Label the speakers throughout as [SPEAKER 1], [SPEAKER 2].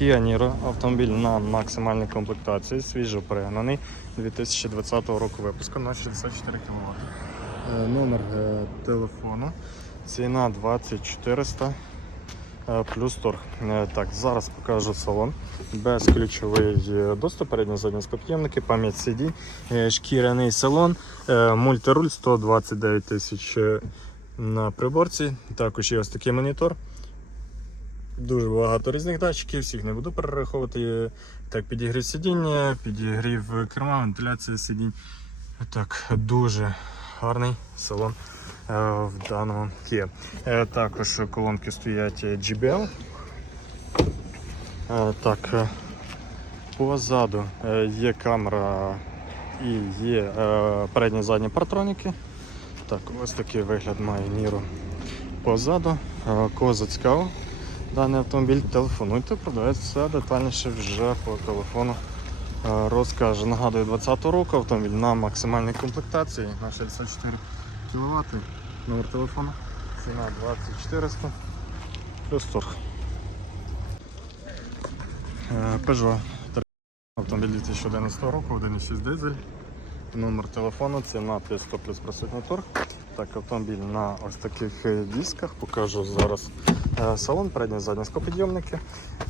[SPEAKER 1] Kia Niro автомобіль на максимальній комплектації, свіжо пригнаний 2020 року випуску на 64 кВт. Е, Номер е, телефону, ціна 2400 е, плюс торг. Так, зараз покажу салон. Безключовий е, доступ, передньо задні склопідйомники, пам'ять е, шкіряний салон, мультируль 129 тисяч на приборці. Також є ось такий монітор. Дуже багато різних датчиків, всіх не буду перераховувати. Так, підігрів сидіння, підігрів керма, вентиляція сидінь. Так, дуже гарний салон е, в даному Kia. Е, Також колонки стоять GBL. Е, Так, позаду є камера і є передні задні партроніки. Так, ось такий вигляд має Ніру позаду. Кого зацікавив даний автомобіль, телефонуйте, продавець все детальніше вже по телефону е, розкаже. Нагадую, 20 року автомобіль на максимальній комплектації на 64 кВт. Номер телефону. Ціна 2400 плюс торг. Е, Peugeot 3. Автомобіль 2011 року, 1,6 дизель. Номер телефону, ціна 500 плюс присутній торг. Так, автомобіль на ось таких е, дисках. Покажу зараз е, салон, передні задні скопідйомники.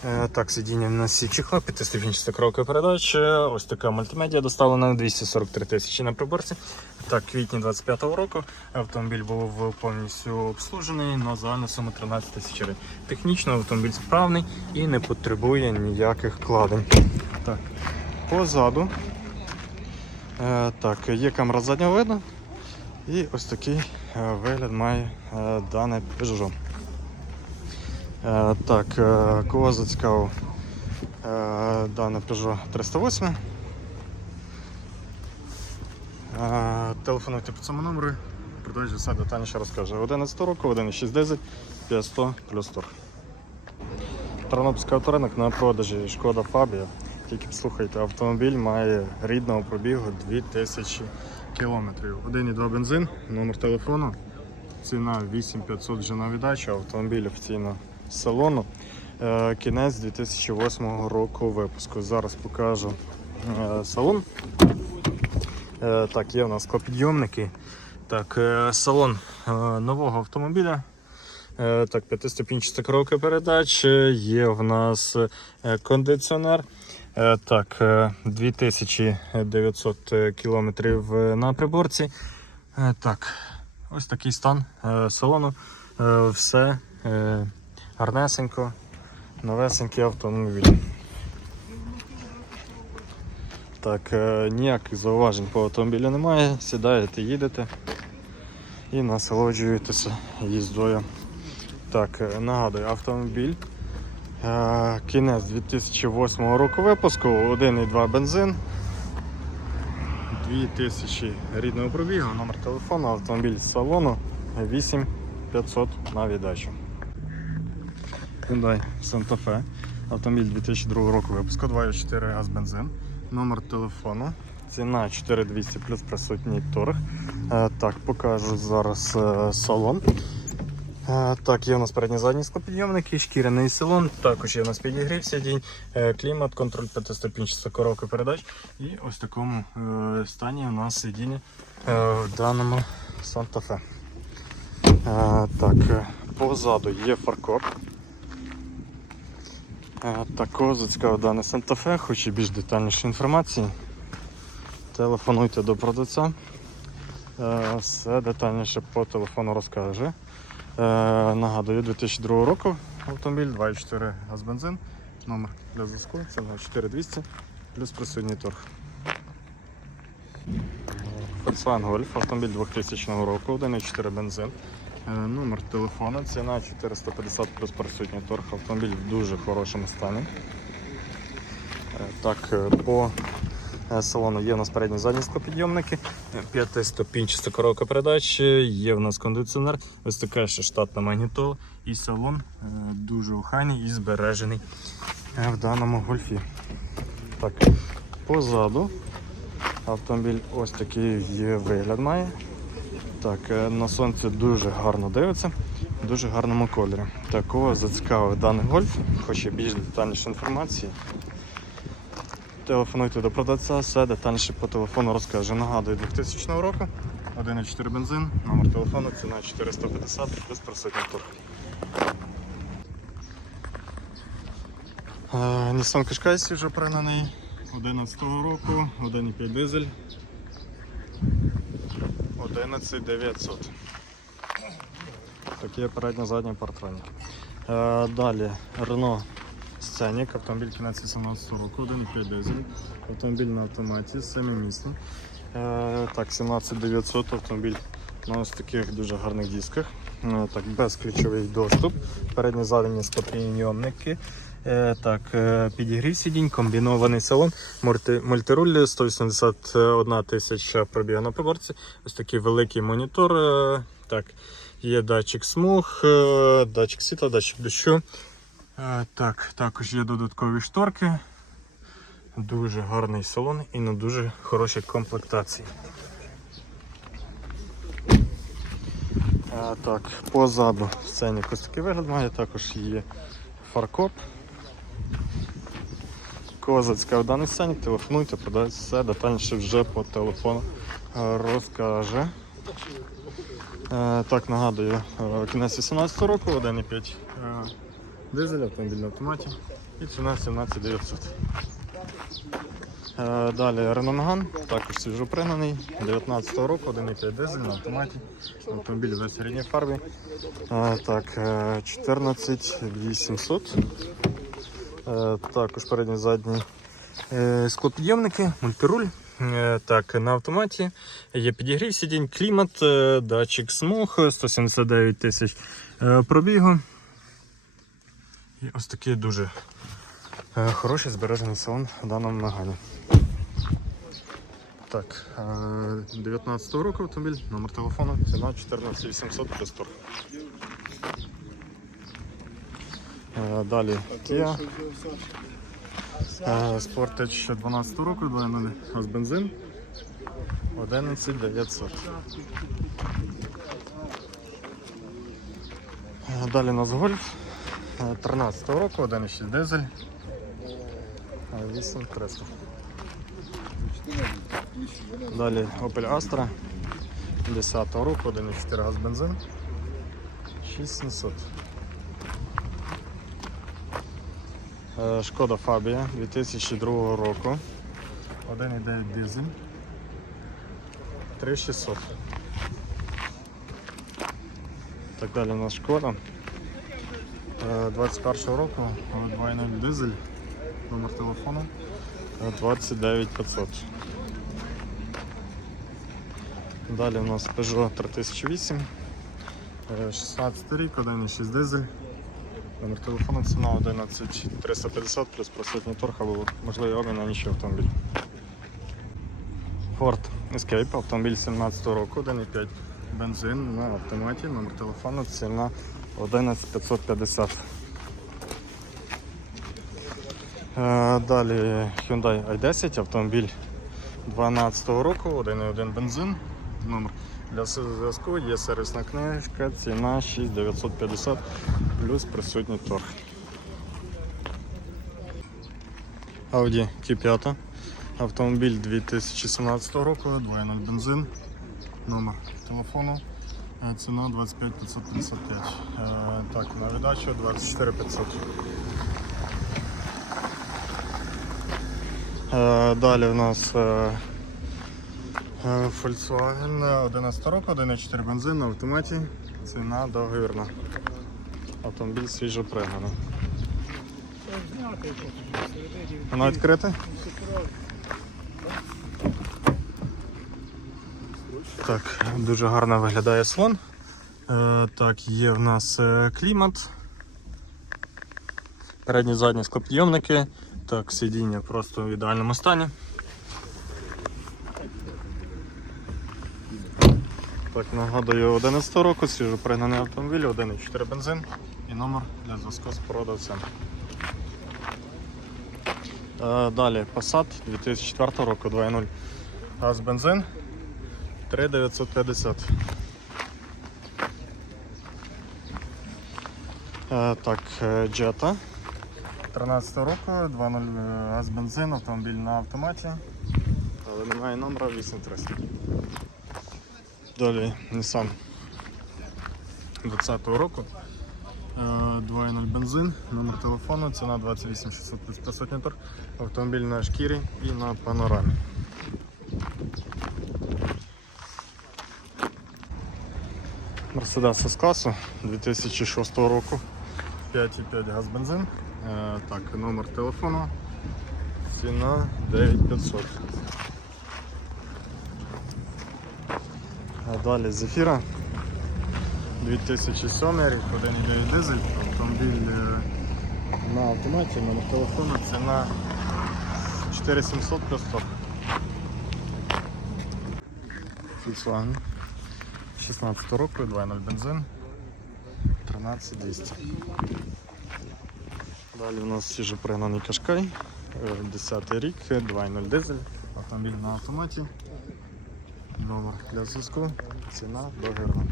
[SPEAKER 1] Е, Так, сидіння в нас всі чехла, п'ятиступінчаста коробка передач. Е, Ось така мультимедіа доставлена 243 тисячі на приборці. Так, квітні 25-го року автомобіль був повністю обслужений на загальну суму 13 тисяч гривень. Технічно автомобіль справний і не потребує ніяких вкладень. Так, позаду. Так, є камера заднього виду. І ось такий е, вигляд має е, дане Peugeot. Е, Так, е, кого зацікавив е, дане Peugeot 308. Е, Телефонуйте по цьому номеру, продовжу все детальніше розкаже. 11 року, 1,6 дизель, 500 плюс торг. Тернопільський авторинок на продажі Шкода Фабія. Тільки послухайте, автомобіль має рідного пробігу 2000 кілометрів. 1,2 бензин, номер телефону. Ціна 8500 вже на віддачу, автомобіль офіційно з салону. Е, Кінець 2008 року випуску. Зараз покажу е, салон. Е, Так, є у нас склопідйомники. Так, салон нового автомобіля. Так, п'ятиступінчаста коробка передач. Є в нас кондиціонер. Е, Так, е, 2900 кілометрів е, на приборці. Е, Так, ось такий стан е, салону. Е, Все е, гарнесенько, новесенький автомобіль. Так, е, ніяких зауважень по автомобілю немає. Сідаєте, їдете і насолоджуєтеся їздою. Так, е, нагадую, автомобіль. Е, Кінець 2008 року випуску, 1,2 бензин. 2000 рідного пробігу, номер телефону, автомобіль з салону 8500 на віддачу. Hyundai Santa Fe. Автомобіль 2002 року випуску, 2,4 газ бензин. Номер телефону. Ціна 4200 плюс присутній торг. Е, Так, покажу зараз е, салон. Так, є у нас передні задні склопідйомники, шкіряний салон, також є у нас підігрів сидінь, е, клімат, контроль п'ятиступінчаста коробка передач. І ось в такому е, стані у нас сидіння е, в даному Santa Fe. Е, Так, позаду є фаркоп. Такого зацікавив даний Fe, хоче більш детальніше інформації. Телефонуйте до продавця. Все детальніше по телефону розкаже. Е, Нагадую, 2002 року автомобіль 2,4 газ бензин. Номер для зв'язку це 4200 плюс присутній торг. Volkswagen Golf, автомобіль 2000 року, 1,4 бензин. Е, Номер телефону, ціна 450 плюс присутній торг. Автомобіль в дуже хорошому стані. Е, Так, по салону є у нас передні задні склопідйомники, е, п'ятиступінчаста коробка передач, е, є в нас кондиціонер, ось така ще штатна магнітола і салон е, дуже охайний і збережений е, в даному гольфі. Так, позаду автомобіль ось такий вигляд має. Так, е, на сонці дуже гарно дивиться, в дуже гарному кольорі. Так, Такого зацікавив даний гольф, хоче більш детальніше інформації. Телефонуйте до продавця, все детальніше по телефону розкаже. Нагадую, 2000 року, 1,4 бензин, номер телефону, ціна 450 без присутніх. Е, Nissan Qashqai свіжо пригнаний 11 року, 1,5 дизель. 11900. Такі передня задня партроніки. Е, далі Renault Scenic, автомобіль кінець 18 року, 1,5 дизель. Автомобіль на автоматі, 7-місний. Е, так, 17900 автомобіль на ось таких дуже гарних дисках. Е, так, безключовий доступ. Передні задні стопідйомники. Е, так, підігрів сидінь, комбінований салон, мульти, мультируль 181 тисяча пробігу на приборці. Ось такий великий монітор. Так, є датчик смуг, датчик світла, датчик дощу. Е, Так, також є додаткові шторки. Дуже гарний салон і на дуже хорошій комплектації. Е, Так, позаду сценік ось такий вигляд має, також є фаркоп. Кого зацікавив даний сценік, телефонуйте, продавець все детальніше вже по телефону розкаже. Е, Так, нагадую, кінець 18 року, 1,5 е, дизель, автомобіль на автоматі і ціна 17 900. Е, Далі Renault також свіжопригнаний, 19 року, 1,5 дизель на автоматі, автомобіль весь в рідній фарбі. Е, Так, е, 14 800. Е, Також передні задні склопідйомники, мультируль. Так, на автоматі є підігрів сидінь, клімат, датчик смуг, 179 тисяч пробігу. І ось такий дуже е, хороший збережений салон в даному нагані. Так, е, 19 року автомобіль, номер телефону, ціна 14800 без торг. Е, Далі Kia. Е, Sportage 12 року, 2.0 з бензин. 11900. Е, Далі у нас Golf. Е, 13 року, 1.6 дизель. Е, 8300. Далі Opel Astra. 10 року, 1.4 газ бензин. 6700. Е, Шкода Фабія 2002 року. 1,9 дизель. 3600. Так далі у нас шкода. Е, 21 року 2.0 дизель. Номер телефону е, 29500. Далі у нас Peugeot 3008. е, 16 рік, 1,6 дизель. Номер телефону ціна 11 350 плюс присутній торг або можливий обмін на інший автомобіль. Ford Escape, автомобіль 17 року, 1,5 бензин на автоматі, номер телефону ціна 11550. Е, Далі Hyundai i10, автомобіль 12 року, 1,1 бензин. Номер для зв'язку є сервісна книжка, ціна 6950 плюс присутній торг. Audi Q5. Автомобіль 2017 року, 2.0 бензин. Номер телефону. Е, Ціна 25 555. Е, Так, на віддачу 24 500. Е, Далі у нас е, Volkswagen 11 року, 1.4 бензин на автоматі. Ціна договірна. Автомобіль свіжо пригнаний. Вона відкрита? Так, дуже гарно виглядає слон. Е, так, є в нас е, клімат. Передні задні склопідйомники. Так, сидіння просто в ідеальному стані. Так, нагадую, 11 року, свіжо пригнаний автомобіль, 1,4 бензин і номер для зв'язку з продавцем. Е, Далі Passat 2004 року 2.0 газ бензин 3950. Е, Так, е, Jetta. 13 року, 2.0 е, газ бензин, автомобіль на автоматі. Але немає номера 8300. Далі Nissan 20 року. Е, 2.0 бензин, номер телефону, ціна 28 600 плюс 500 мотор. Автомобіль на шкірі і на панорамі. Mercedes с класу 2006 року. 5,5 газ бензин. Е, так, номер телефону. Ціна 9500. А далі Зефіра. 2007 рік, 1,9 дизель, автомобіль е, на автоматі, номер телефону, ціна 4700 плюс 100. Volkswagen. 16 року, 2.0 бензин, 13200. Далі у нас свіжопригнаний кашкай, е, 10 рік, 2.0 дизель, автомобіль на автоматі. Номер для зв'язку, ціна договірна.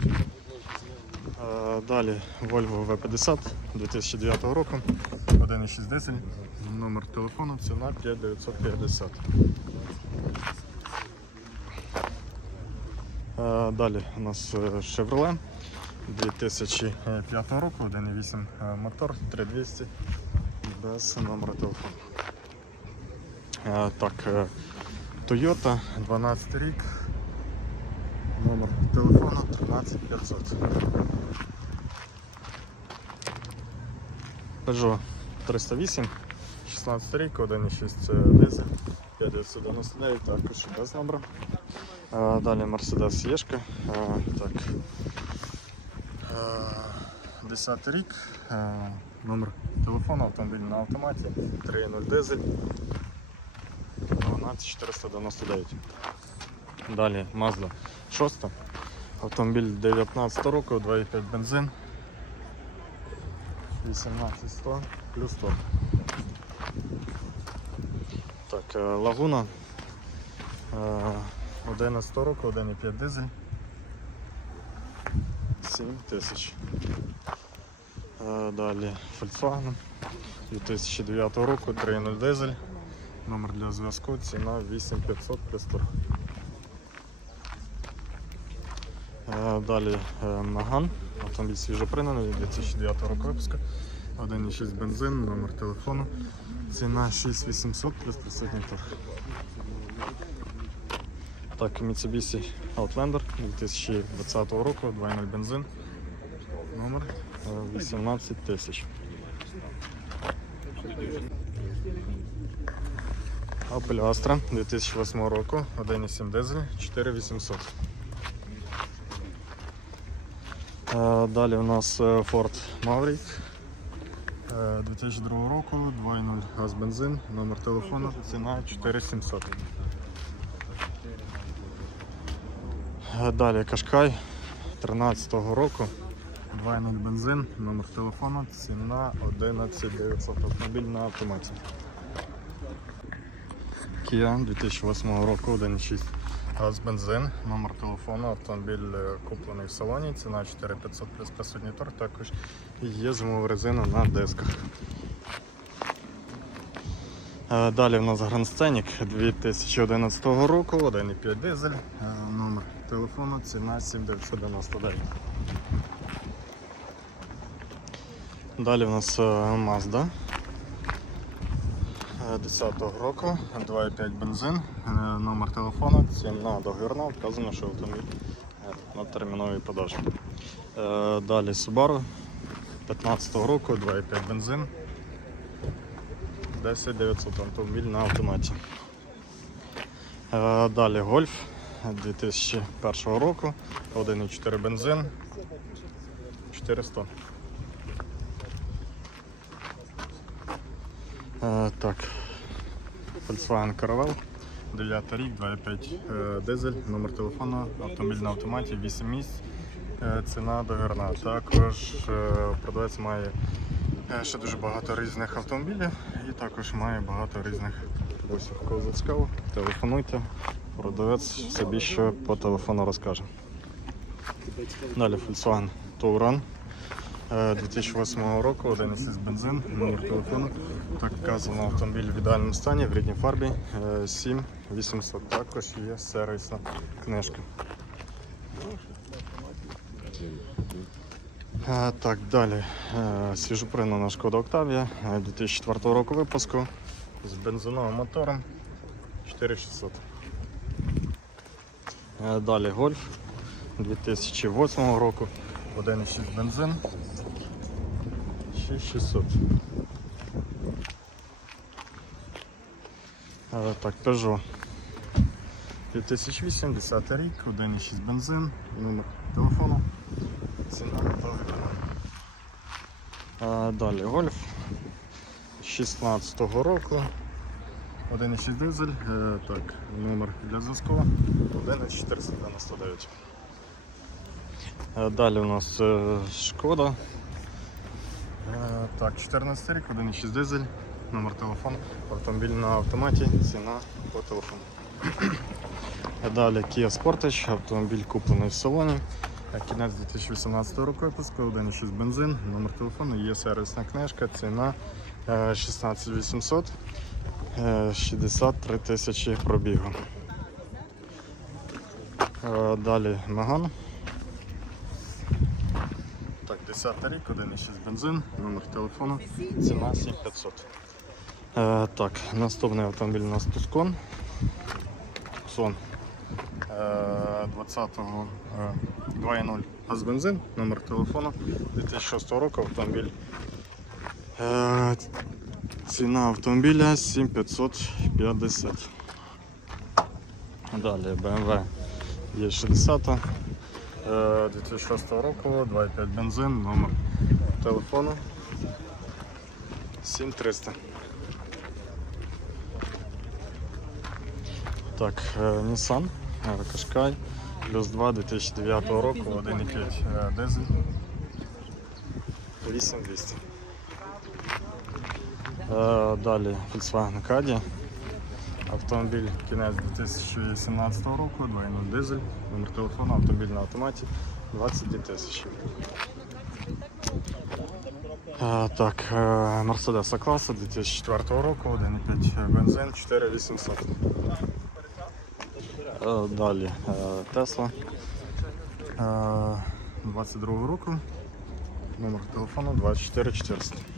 [SPEAKER 1] Е, Далі Volvo V50 2009 року, 1.6 дизель, номер телефону, ціна 5950. Далі у нас е, Chevrolet 2005 року, 1.8 е, мотор, 3200 без номера телефону. Е, Так, е, Toyota 12 рік, номер телефону 13500. Peugeot 308, 16 рік, 1.6 дизель, 5999, також без номера. Е, Далі Mercedes Єшка. Е, Так. Е, 10 рік. Е, Номер телефону, автомобіль на автоматі, 3.0 дизель. 12499. Далі Mazda 6. Автомобіль 19 року, 2.5 бензин. 18100 плюс 100. Так, Лагуна. Е, 11 року, 1,5 дизель. 7 тисяч. Далі Volkswagen 2009 року, 3.0 дизель. Номер для зв'язку, ціна 8500 плюс Далі е, Megane, автомобіль свіжопринений 2009 року випуску. 1,6 бензин, номер телефону. Ціна 6800 плюс присутній торг. Так, Mitsubishi Outlander 2020 року, 2.0 бензин. Номер е, 18 тисяч. Opel Astra 2008 року, 1.7 дизель, 4800. Е, Далі у нас е, Ford Maverick е, 2002 року, 2.0 газ бензин, номер телефону, ціна 4700. Е, Далі Кашкай 13-го року. 2.0 бензин, номер телефону, ціна 11900 автомобіль на автоматі. Kia 2008 року, 1.6 газ бензин, номер телефону, автомобіль е, куплений в салоні, ціна 4500 плюс 500 тор, також є зимова резина на дисках. Е, Далі в нас Grand Scenic 2011 року, 1,5 дизель, е, телефону, ціна 7999. Далі в нас е, Mazda е, 10-го року, 2,5 бензин, е, номер телефону, ціна договірна, вказано, що автомобіль е, на терміновій продажі. Е, Далі Subaru 15-го року, 2,5 бензин. 10900 автомобіль на автоматі. Е, Далі Golf 2001 року, 1,4 бензин, 400. Е, Так, Volkswagen Caravelle, 9 рік, 2,5 е, дизель, номер телефону, автомобіль на автоматі, 8 місць, е, ціна договірна. Також е, продавець має е, ще дуже багато різних автомобілів і також має багато різних бусів. Кого зацікаво, телефонуйте, продавець все більше по телефону розкаже. Далі Volkswagen Touran е, 2008 року, 1,6 бензин, номер телефону. Так вказано автомобіль в ідеальному стані, в рідній фарбі, е, 7800. Також є сервісна книжка. Е, Так, далі. Е, Свіжопринана Шкода Октавія е, 2004 року випуску з бензиновим мотором 4600. Е, Далі Гольф 2008 року. 1,6 бензин. 6600. Е, Так, Peugeot 2008, 10 рік, 1,6 бензин, номер телефону, ціна та. Е, Далі Гольф 16 року. 1,6 дизель, так, номер для зв'язку 1,499. Е, Далі у нас е, Шкода. Е, Так, 14 рік, 1,6 дизель, номер телефону, автомобіль на автоматі, ціна по телефону. Далі Kia Sportage, автомобіль куплений в салоні. Кінець 2018 року випуску, 1,6 бензин, номер телефону, є сервісна книжка, ціна е, 16800, е, 63 тисячі пробігу. Е, Далі Megane. Так, 10 рік, 1,6 бензин, номер телефону, ціна 7500. Е, так, наступний автомобіль у нас. Tucson. Е, 20-го е, 2.0 газ бензин, номер телефону 2006 року автомобіль. Е, ціна автомобіля 7550. Далі BMW E60 е, 2006 року, 2.5 бензин, номер телефону 7300. Так, е, Nissan Qashqai плюс 2 2009 року, 1.5 е, дизель 8200. Е, Далі Volkswagen Caddy. Автомобіль кінець 2017 року, 2.0 дизель, номер телефону, автомобіль на автоматі 22 тисячі. Так, е, Mercedes класу 2004 року, 1.5 бензин, 4800. Е, Далі е, Tesla е, 22 року, номер телефону 24400.